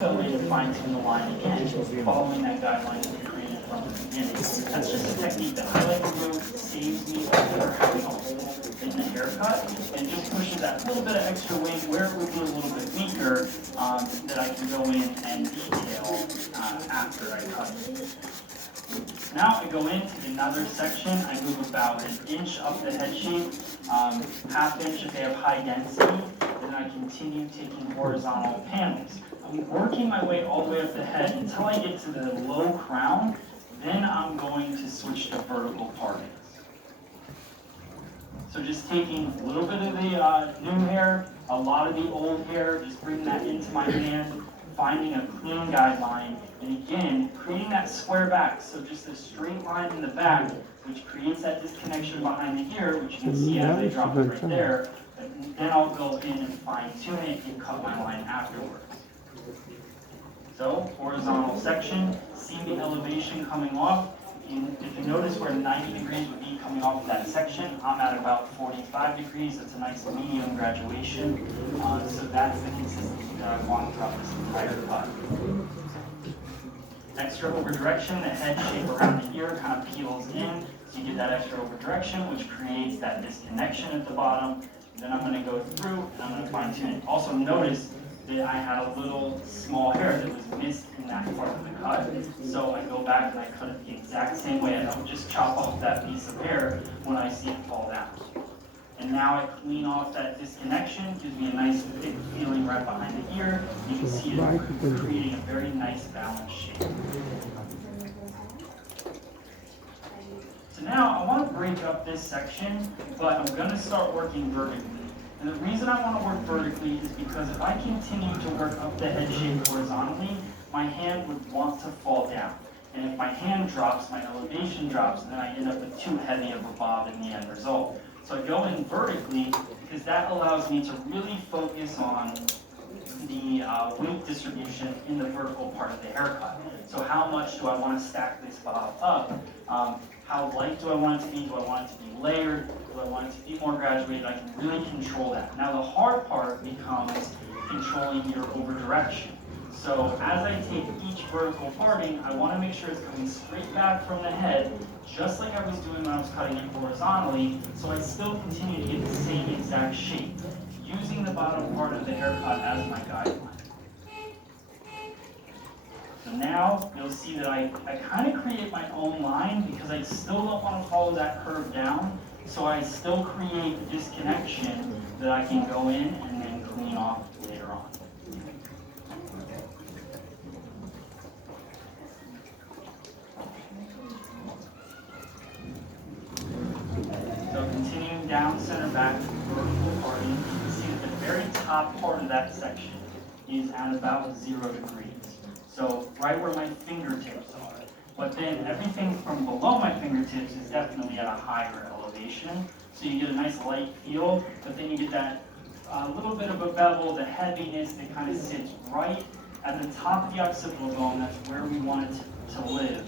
go in and fine tune the line again, following that guideline that we created from the beginning. That's just a technique that I like to do. It saves me over having a hole in the haircut and just pushes that little bit of extra weight where it would be a little bit weaker that I can go in and detail after I cut it. Now I go into another section. I move about an inch up the head shape, half inch if they have high density. Then I continue taking horizontal panels. I'm working my way all the way up the head until I get to the low crown. Then I'm going to switch to vertical partings. So just taking a little bit of the new hair, a lot of the old hair, just bringing that into my hand, finding a clean guideline, and again, creating that square back, so just a straight line in the back, which creates that disconnection behind the ear, which you can see as I drop it right there, and then I'll go in and fine tune it and cut my line afterwards. So, horizontal section, see the elevation coming off. If you notice where 90 degrees would be coming off of that section, I'm at about 45 degrees. That's a nice medium graduation. So that's the consistency that I want throughout this entire cut. Extra over direction, the head shape around the ear kind of peels in, so you get that extra over direction, which creates that disconnection at the bottom. Then I'm going to go through and I'm going to fine tune it. Also notice that I had a little small hair that was missed in that part of the cut. So I go back and I cut it the exact same way. I don't just chop off that piece of hair when I see it fall down. And now I clean off that disconnection, gives me a nice thick feeling right behind the ear. You can see it creating a very nice balanced shape. So now I want to break up this section, but I'm going to start working vertically. And the reason I want to work vertically is because if I continue to work up the head shape horizontally, my hand would want to fall down. And if my hand drops, my elevation drops, and then I end up with too heavy of a bob in the end result. So I go in vertically because that allows me to really focus on the weight distribution in the vertical part of the haircut. So how much do I want to stack this bob up? How light do I want it to be? Do I want it to be layered? Do I want it to be more graduated? I can really control that. Now the hard part becomes controlling your over direction. So as I take each vertical parting, I want to make sure it's coming straight back from the head, just like I was doing when I was cutting it horizontally, so I still continue to get the same exact shape, using the bottom part of the haircut as my guideline. So now you'll see that I kind of create my own line because I still don't want to follow that curve down, so I still create a disconnection that I can go in and then clean off later on. So continuing down center back, vertical parting, you can see that the very top part of that section is at about 0 degrees. So right where my fingertips are. But then everything from below my fingertips is definitely at a higher elevation. So you get a nice light feel, but then you get that little bit of a bevel, the heaviness that kind of sits right at the top of the occipital bone. That's where we want it to live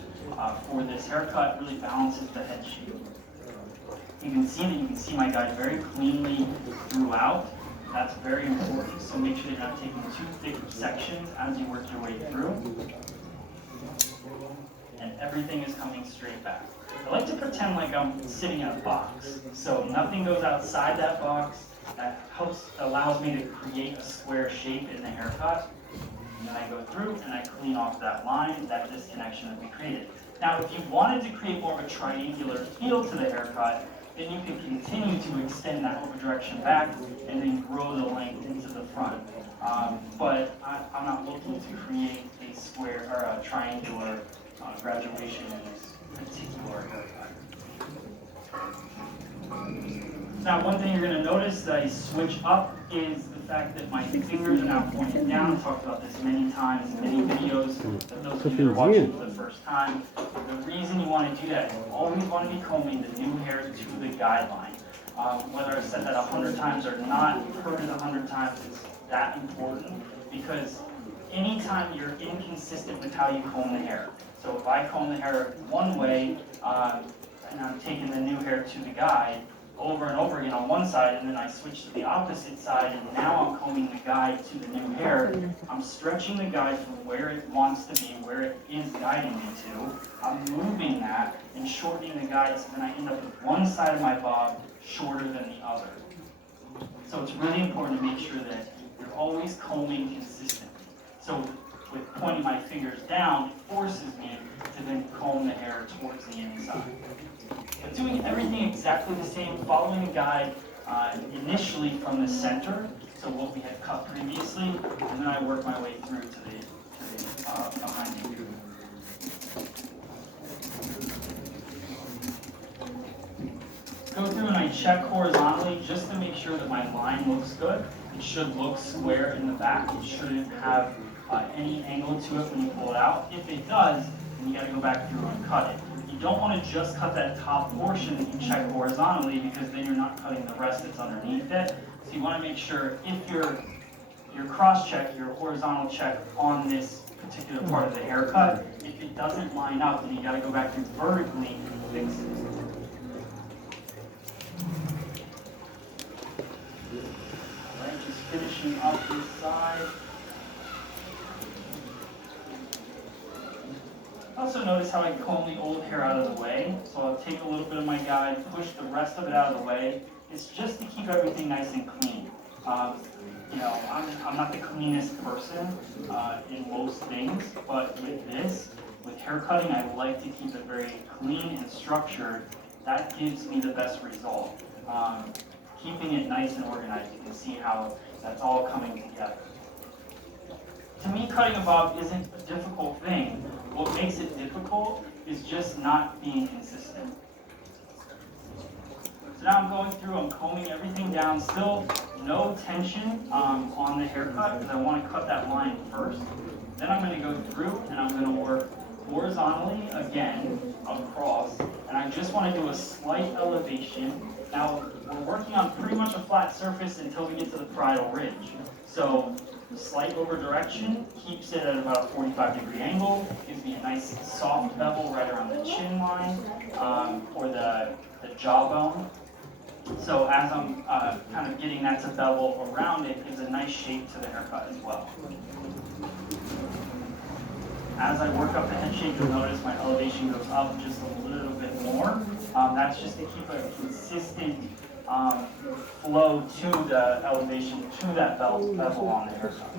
for this haircut. Really balances the head shape. You can see my guide very cleanly throughout. That's very important, so make sure you're not taking too thick sections as you work your way through. And everything is coming straight back. I like to pretend like I'm sitting in a box, so nothing goes outside that box. That allows me to create a square shape in the haircut. And then I go through and I clean off that line, that disconnection that we created. Now, if you wanted to create more of a triangular feel to the haircut, then you can continue to extend that over direction back and then grow the length into the front. But I'm not looking to create a square or a triangular graduation in this particular haircut. Now, one thing you're going to notice that I switch up is the fact that my fingers are now pointed down. I've talked about this many times in many videos, but those of you that are watching for the first time, the reason you want to do that is you always want to be combing the new hair to the guideline. Whether I said that 100 times or not, you've heard it 100 times, it's that important because anytime you're inconsistent with how you comb the hair. So if I comb the hair one way and I'm taking the new hair to the guide, over and over again on one side, and then I switch to the opposite side, and now I'm combing the guide to the new hair. I'm stretching the guide from where it wants to be, where it is guiding me to. I'm moving that and shortening the guide, so then I end up with one side of my bob shorter than the other. So it's really important to make sure that you're always combing consistently. So with pointing my fingers down, it forces me to then comb the hair towards the inside. But doing everything exactly the same, following the guide initially from the center, so what we had cut previously, and then I work my way through to the behind you. Go through and I check horizontally just to make sure that my line looks good. It should look square in the back. It shouldn't have any angle to it when you pull it out. If it does, then you got to go back through and cut it. You don't want to just cut that top portion that you check horizontally, because then you're not cutting the rest that's underneath it. So you want to make sure if your cross-check, your horizontal check on this particular part of the haircut, if it doesn't line up, then you got to go back through vertically and fix it. Alright, just finishing up this side. Also notice how I comb the old hair out of the way. So I'll take a little bit of my guide, push the rest of it out of the way. It's just to keep everything nice and clean. I'm not the cleanest person in most things, but with hair cutting, I like to keep it very clean and structured. That gives me the best result. Keeping it nice and organized, you can see how that's all coming together. To me, cutting a bob isn't a difficult thing. What makes it difficult is just not being consistent. So now I'm going through, I'm combing everything down, still no tension on the haircut, because I want to cut that line first. Then I'm going to go through and I'm going to work horizontally again across, and I just want to do a slight elevation. Now we're working on pretty much a flat surface until we get to the parietal ridge. So slight over direction keeps it at about a 45-degree angle, gives me a nice soft bevel right around the chin line or the jawbone. So as I'm kind of getting that to bevel around it, gives a nice shape to the haircut as well. As I work up the head shape, you'll notice my elevation goes up just a little bit more. That's just to keep a consistent flow to the elevation, to that bevel on the haircut.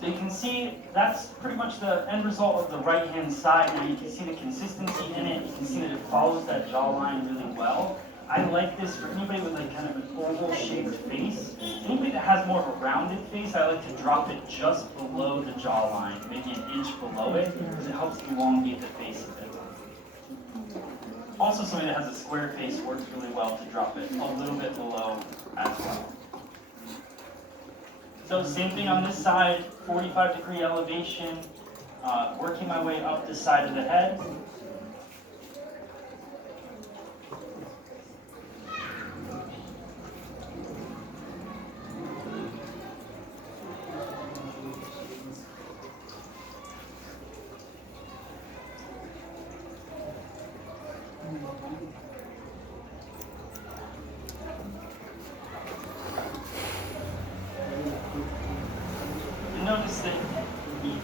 So you can see that's pretty much the end result of the right-hand side. Now you can see the consistency in it. You can see that it follows that jawline really well. I like this for anybody with like kind of an oval-shaped face. Anybody that has more of a rounded face, I like to drop it just below the jawline, maybe an inch below it, because it helps elongate the face a bit. Also, somebody that has a square face works really well to drop it a little bit below as well. So same thing on this side, 45-degree elevation, working my way up the side of the head. Notice that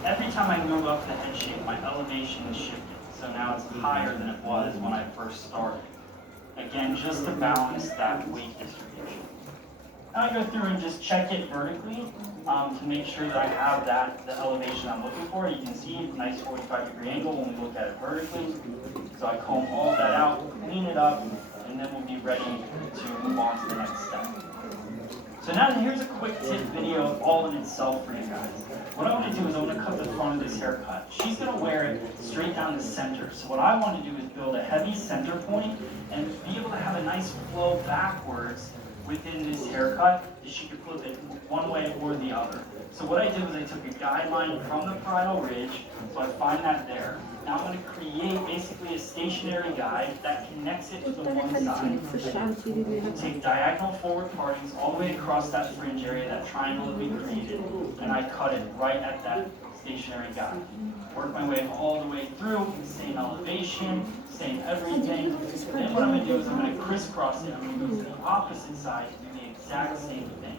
every time I move up the head shape, my elevation is shifting. So now it's higher than it was when I first started. Again, just to balance that weight distribution. Now I go through and just check it vertically to make sure that I have the elevation I'm looking for. You can see nice 45-degree angle when we look at it vertically. So I comb all that out, clean it up, and then we'll be ready to move on to the next step. So now here's a quick tip video all in itself for you guys. What I want to do is I want to cut the front of this haircut. She's going to wear it straight down the center. So what I want to do is build a heavy center point and be able to have a nice flow backwards within this haircut that she could flip it one way or the other. So what I did was I took a guideline from the parietal ridge, so I find that there. Now I'm going to create basically a stationary guide that connects it to the one side. Take diagonal forward partings all the way across that fringe area, that triangle that we created, and I cut it right at that stationary guide. Work my way all the way through, same elevation, same everything. Then what I'm going to do is I'm going to crisscross it. I'm going to go to the opposite side and do the exact same thing.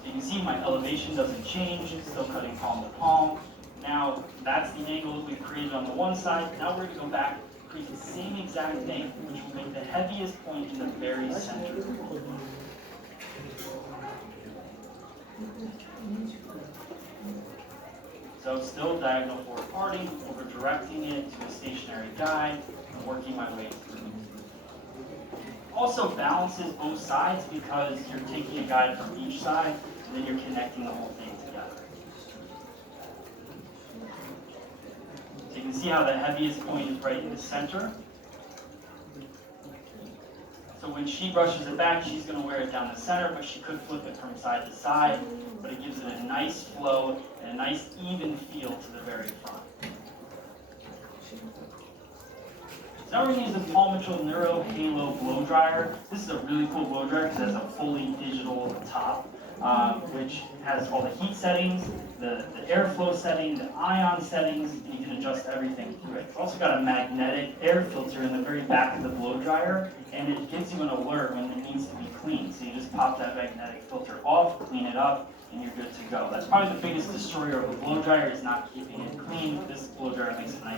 So you can see my elevation doesn't change, it's still cutting palm to palm. Now that's the angle we've created on the one side. Now we're going to go back, create the same exact thing, which will make the heaviest point in the very center. So still diagonal forward parting, over directing it to a stationary guide, and working my way through. Also balances both sides because you're taking a guide from each side, and then you're connecting the whole thing together. So you can see how the heaviest point is right in the center. So when she brushes it back, she's going to wear it down the center, but she could flip it from side to side, but it gives it a nice flow and a nice even feel to the very front. So now we're going to use the Palmetto Neuro Halo blow dryer. This is a really cool blow dryer because it has a fully digital top, which has all the heat settings, the airflow setting, the ion settings, and you can adjust everything through it. It's also got a magnetic air filter in the very back of the blow dryer, and it gives you an alert when it needs to be cleaned. So you just pop that magnetic filter off, clean it up, and you're good to go. That's probably the biggest destroyer of a blow dryer is not keeping it clean. This blow dryer makes it nice